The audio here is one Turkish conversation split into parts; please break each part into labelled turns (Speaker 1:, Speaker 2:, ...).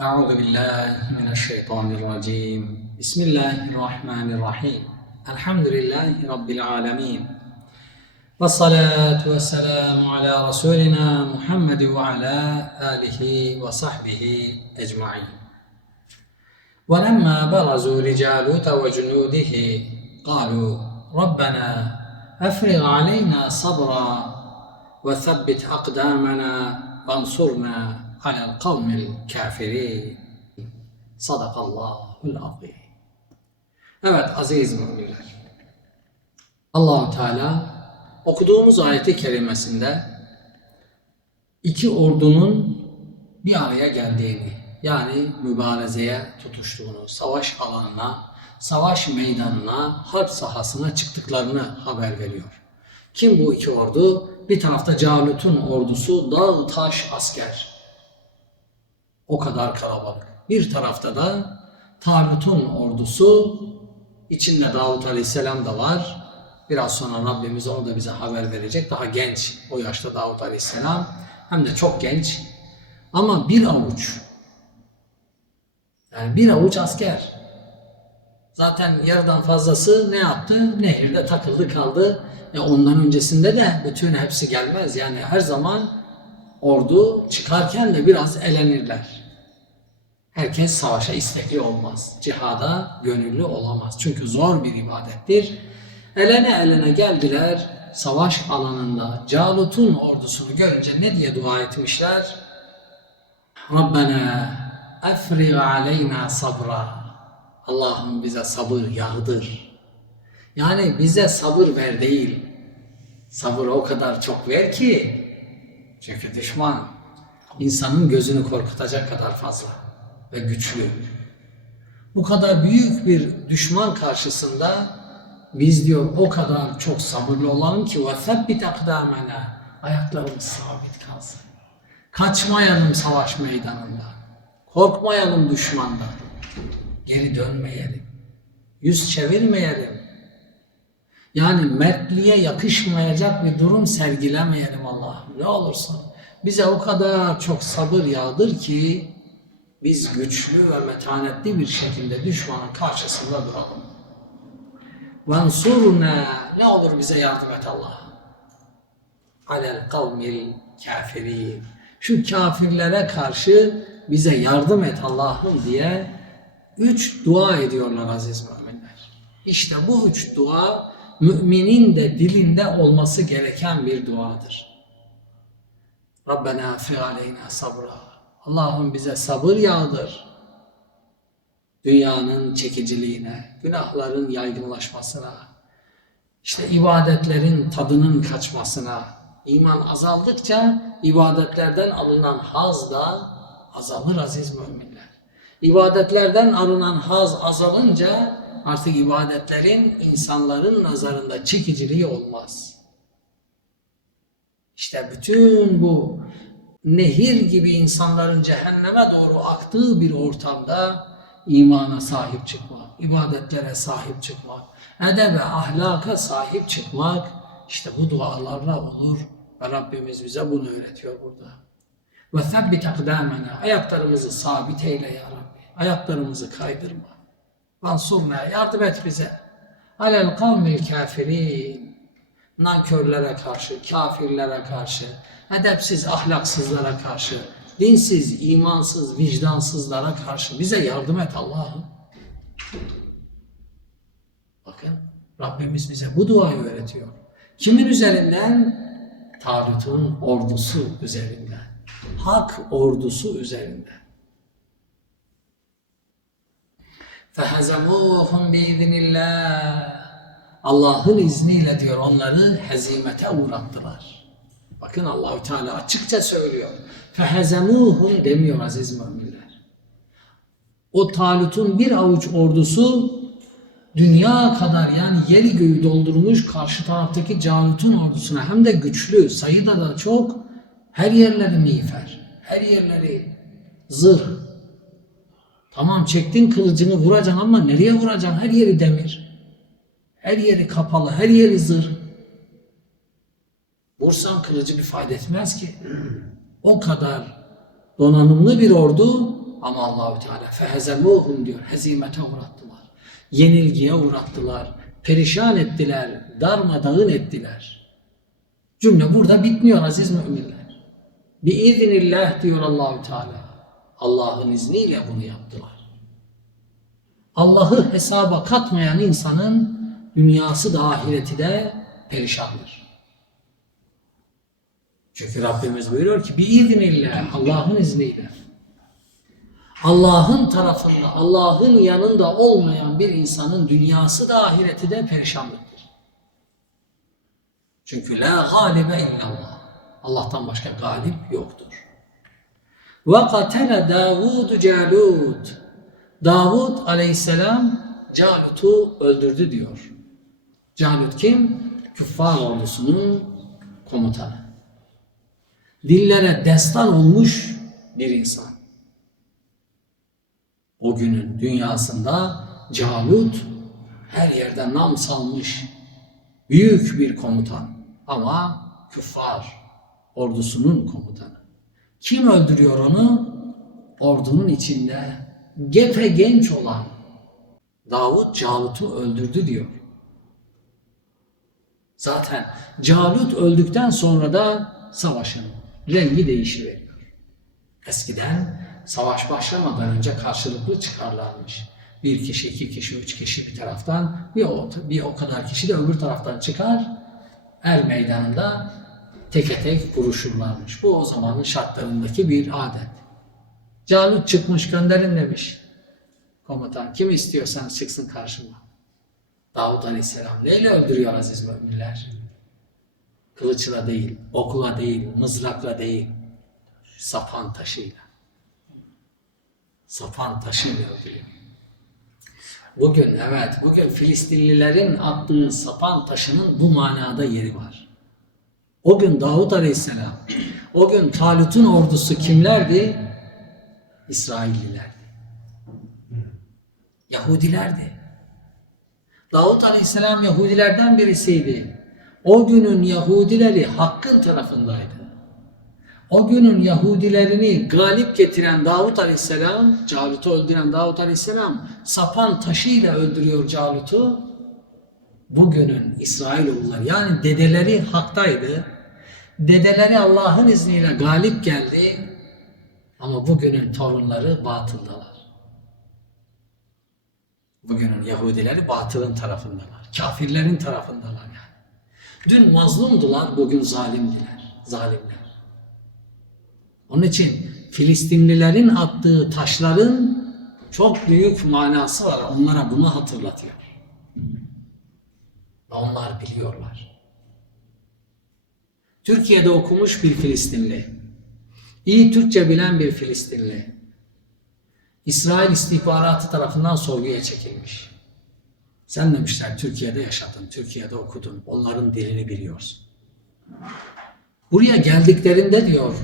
Speaker 1: أعوذ بالله من الشيطان الرجيم. بسم الله الرحمن الرحيم. الحمد لله رب العالمين. والصلاة والسلام على رسولنا محمد وعلى آله وصحبه أجمعين. ولما برزوا لجالوت وجنوده قالوا ربنا أفرغ علينا صبرا وثبت أقدامنا وانصرنا anel kavmil kafirin. Sadakallahul azim. Evet aziz müminler. Allahu Teala okuduğumuz ayeti kerimesinde iki ordunun bir araya geldiğini yani mübarezeye tutuştuğunu, savaş alanına, savaş meydanına, harp sahasına çıktıklarını haber veriyor. Kim bu iki ordu? Bir tarafta Calut'un ordusu dağ taş asker. O kadar kalabalık. Bir tarafta da Talut'un ordusu içinde Davut Aleyhisselam da var. Biraz sonra Rabbimiz onu da bize haber verecek. Daha genç o yaşta Davut Aleyhisselam. Hem de çok genç. Ama bir avuç. Yani bir avuç asker. Zaten yarıdan fazlası ne yaptı? Nehirde takıldı kaldı. E ondan öncesinde de bütün hepsi gelmez. Yani her zaman ordu çıkarken de biraz elenirler. Herkes savaşa istekli olmaz. Cihada gönüllü olamaz. Çünkü zor bir ibadettir. Elene elene geldiler. Savaş alanında Calut'un ordusunu görünce ne diye dua etmişler? Rabbena efrig aleyna sabra. Allah'ım bize sabır yağdır. Yani bize sabır ver değil. Sabır o kadar çok ver ki çünkü düşman insanın gözünü korkutacak kadar fazla ve güçlü. Bu kadar büyük bir düşman karşısında biz diyor o kadar çok sabırlı olalım ki sebbit akdamena ayaklarımız sabit kalsın. Kaçmayalım savaş meydanında. Korkmayalım düşmandan. Geri dönmeyelim. Yüz çevirmeyelim. Yani mertliğe yakışmayacak bir durum sergilemeyelim Allah'ım. Ne olursun bize o kadar çok sabır yağdır ki biz güçlü ve metanetli bir şekilde düşmanın karşısında duralım. Vansurna ne olur bize yardım et Allah. Alel kavmil kafirin. Şu kafirlere karşı bize yardım et Allah'ım diye üç dua ediyorlar aziz müminler. İşte bu üç dua müminin de dilinde olması gereken bir duadır. Rabbena fi aleyna sabra. Allah'ım bize sabır yağdır. Dünyanın çekiciliğine, günahların yaygınlaşmasına, işte ibadetlerin tadının kaçmasına, iman azaldıkça ibadetlerden alınan haz da azalır aziz müminler. İbadetlerden alınan haz azalınca artık ibadetlerin insanların nazarında çekiciliği olmaz. İşte bütün bu nehir gibi insanların cehenneme doğru aktığı bir ortamda imana sahip çıkmak, ibadetlere sahip çıkmak, edebe, ahlaka sahip çıkmak işte bu dualarla olur ve Rabbimiz bize bunu öğretiyor burada. Ve sebbit akdamena ayaklarımızı sabit eyle ya Rabbi. Ayaklarımızı kaydırma. Vansurna yardım et bize. Alel kavmil kafirin. Nankörlere karşı, kafirlere karşı, edepsiz, ahlaksızlara karşı, dinsiz, imansız, vicdansızlara karşı bize yardım et Allah'ım. Bakın Rabbimiz bize bu duayı öğretiyor. Kimin üzerinden? Talut'un ordusu üzerinden. Hak ordusu üzerinden. فَهَزَمُوهُمْ بِاِذْنِ اللّٰهِ Allah'ın izniyle diyor onları hezimete uğrattılar. Bakın Allahü Teala açıkça söylüyor. Fehezemuhum demiyor aziz müminler. O Talut'un bir avuç ordusu dünya kadar yani yeri göğü doldurmuş karşı taraftaki Calut'un ordusuna hem de güçlü, sayıda da çok her yerleri miğfer, her yerleri zırh. Tamam çektin kılıcını vuracaksın ama nereye vuracaksın? Her yeri demir. Her yeri kapalı, her yeri zırh. Vursan kılıcı bir fayda etmez ki. O kadar donanımlı bir ordu ama Allahü Teala fehezemuhum diyor. Hezimete uğrattılar. Yenilgiye uğrattılar. Perişan ettiler. Darmadağın ettiler. Cümle burada bitmiyor aziz müminler. Biiznillah diyor Allahü Teala. Allah'ın izniyle bunu yaptılar. Allah'ı hesaba katmayan insanın dünyası da ahireti de perişandır. Çünkü Rabbimiz buyuruyor ki biiznillah Allah'ın izniyle. Allah'ın tarafında, Allah'ın yanında olmayan bir insanın dünyası da ahireti de perişanlıktır. Çünkü la galibe illallah. Allah'tan başka galip yoktur. Ve katele Davud Calut. Davud aleyhisselam Calut'u öldürdü diyor. Calut kim? Küffar ordusunun komutanı. Dillere destan olmuş bir insan. O günün dünyasında Calut her yerde nam salmış büyük bir komutan ama küffar ordusunun komutanı. Kim öldürüyor onu? Ordunun içinde gepe genç olan Davut Calut'u öldürdü diyor. Zaten Calut öldükten sonra da savaşın rengi değişiveriyor. Eskiden savaş başlamadan önce karşılıklı çıkarlarmış. Bir kişi, iki kişi, üç kişi bir taraftan, bir o, bir o kadar kişi de öbür taraftan çıkar. Er meydanında teke tek vuruşurlarmış. Bu o zamanın şartlarındaki bir adet. Calut çıkmış gönderin demiş. Komutan kim istiyorsan çıksın karşıma. Davut Aleyhisselam neyle öldürüyor aziz müminler? Kılıçla değil, okla değil, mızrakla değil, sapan taşıyla. Sapan taşıyla öldürüyor. Bugün evet, bugün Filistinlilerin attığı sapan taşının bu manada yeri var. O gün Davut Aleyhisselam, o gün Talut'un ordusu kimlerdi? İsraillilerdi. Yahudilerdi. Davut Aleyhisselam Yahudilerden birisiydi. O günün Yahudileri hakkın tarafındaydı. O günün Yahudilerini galip getiren Davut Aleyhisselam, Calut'u öldüren Davut Aleyhisselam sapan taşıyla öldürüyor Calut'u. Bugünün İsrailoğulları yani dedeleri haktaydı. Dedeleri Allah'ın izniyle galip geldi. Ama bugünün torunları batıldalar. Bugünün Yahudileri batılın tarafındalar. Kafirlerin tarafındalar yani. Dün mazlumdular, bugün zalimdiler. Zalimler. Onun için Filistinlilerin attığı taşların çok büyük manası var. Onlara bunu hatırlatıyor. Onlar biliyorlar. Türkiye'de okumuş bir Filistinli, iyi Türkçe bilen bir Filistinli, İsrail istihbaratı tarafından sorguya çekilmiş. Sen demişler Türkiye'de yaşadın, Türkiye'de okudun, onların dilini biliyorsun. Buraya geldiklerinde diyor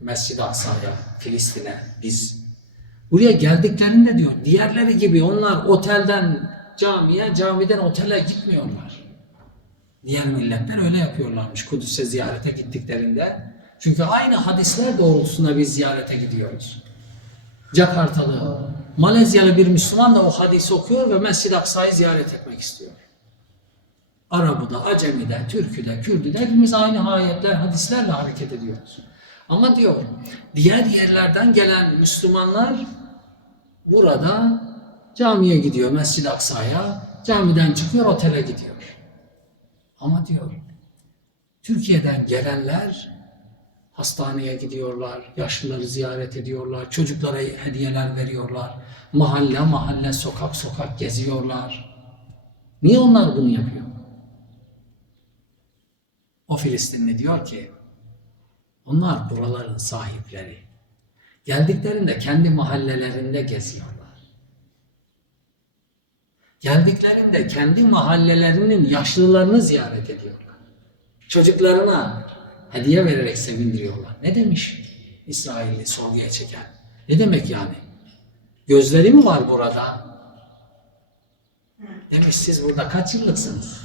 Speaker 1: Mescid-i Aksa'ya, Filistin'e biz buraya geldiklerinde diyor diğerleri gibi onlar otelden camiye, camiden otele gitmiyorlar. Diğer milletler öyle yapıyorlarmış Kudüs'e ziyarete gittiklerinde. Çünkü aynı hadisler doğrultusunda biz ziyarete gidiyoruz. Jakartalı, Malezyalı bir Müslüman da o hadisi okuyor ve Mescid-i Aksa'yı ziyaret etmek istiyor. Arabı'da, Acemi'de, Türkü'de, Kürdü'de hepimiz aynı ayetler, hadislerle hareket ediyoruz. Ama diyor, diğer yerlerden gelen Müslümanlar burada camiye gidiyor, Mescid-i Aksa'ya, camiden çıkıyor, otele gidiyor. Ama diyor, Türkiye'den gelenler hastaneye gidiyorlar, yaşlıları ziyaret ediyorlar, çocuklara hediyeler veriyorlar, mahalle mahalle, sokak sokak geziyorlar. Niye onlar bunu yapıyor? O Filistinli diyor ki, onlar buraların sahipleri. Geldiklerinde kendi mahallelerinde geziyorlar. Geldiklerinde kendi mahallelerinin yaşlılarını ziyaret ediyorlar. Çocuklarına hediye vererek sevindiriyorlar. Ne demiş İsrailli sorguya çeken? Ne demek yani? Gözleri mi var burada? Demiş siz burada kaç yıllıksınız?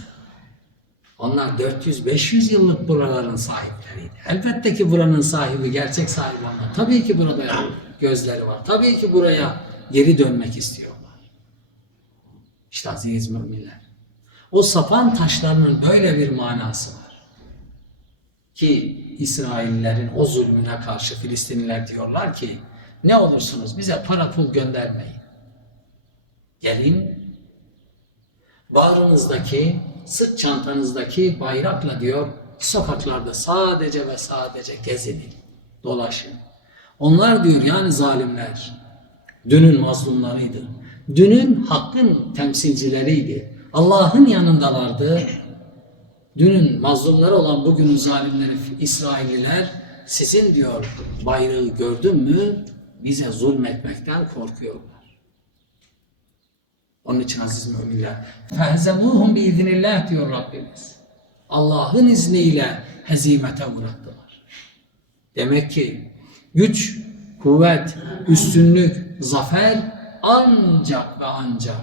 Speaker 1: Onlar 400-500 yıllık buraların sahipleriydi. Elbette ki buranın sahibi, gerçek sahibi onlar. Tabii ki burada gözleri var. Tabii ki buraya geri dönmek istiyorlar. İşte aziz müminler. O sapan taşlarının böyle bir manası var. Ki İsraillerin o zulmüne karşı Filistinliler diyorlar ki ne olursunuz bize para pul göndermeyin. Gelin bağrınızdaki, sırt çantanızdaki bayrakla diyor sokaklarda sadece ve sadece gezinin, dolaşın. Onlar diyor yani zalimler dünün mazlumlarıydı. Dünün hakkın temsilcileriydi. Allah'ın yanındalardı. Dünün mazlumları olan bugünün zalimleri İsrailliler sizin diyor bayrağı gördün mü bize zulmetmekten korkuyorlar. Onun için aziz müminler. Fehzemuhum biiznillah diyor Rabbimiz. Allah'ın izniyle hezimete uğrattılar. Demek ki güç, kuvvet, üstünlük, zafer ancak ve ancak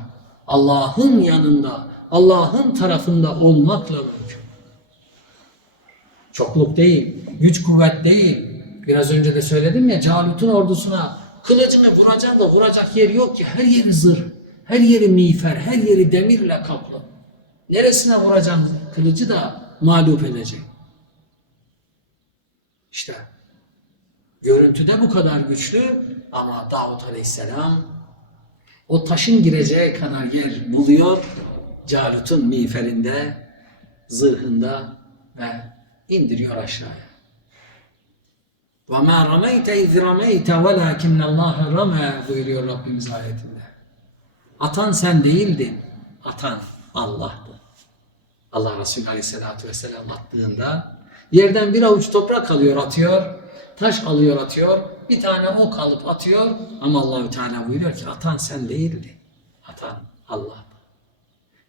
Speaker 1: Allah'ın yanında, Allah'ın tarafında olmakla mümkün. Çokluk değil, güç kuvvet değil. Biraz önce de söyledim ya Calut'un ordusuna kılıcını vuracak da vuracak yer yok ki. Her yeri zırh, her yeri miğfer, her yeri demirle kaplı. Neresine vuracaksın kılıcı da mağlup edecek. İşte görüntüde bu kadar güçlü ama Davut Aleyhisselam o taşın gireceği kadar yer buluyor. Calut'un miğferinde, zırhında ve indiriyor aşağıya. وَمَا رَمَيْتَ اِذْ رَمَيْتَ وَلَاكِنَّ اللّٰهَ رَمَى buyuruyor Rabbimiz ayetinde. Atan sen değildin, atan Allah'tı. Allah Resulü Aleyhisselatü Vesselam attığında yerden bir avuç toprak alıyor atıyor, taş alıyor atıyor, bir tane ok alıp atıyor ama Allahü Teala buyuruyor ki atan sen değildin, atan Allah.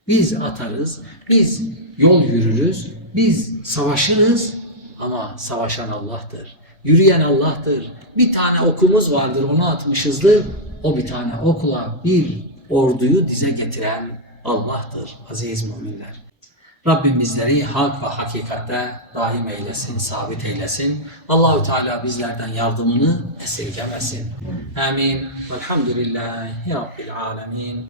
Speaker 1: Biz atarız, biz yol yürürüz, biz savaşırız ama savaşan Allah'tır. Yürüyen Allah'tır. Bir tane okumuz vardır, onu atmışızdır. O bir tane okula bir orduyu dize getiren Allah'tır aziz müminler. Rabbim bizleri hak ve hakikate daim eylesin, sabit eylesin. Allahü Teala bizlerden yardımını esirgemesin. Amin. Velhamdülillahi Rabbil alemin.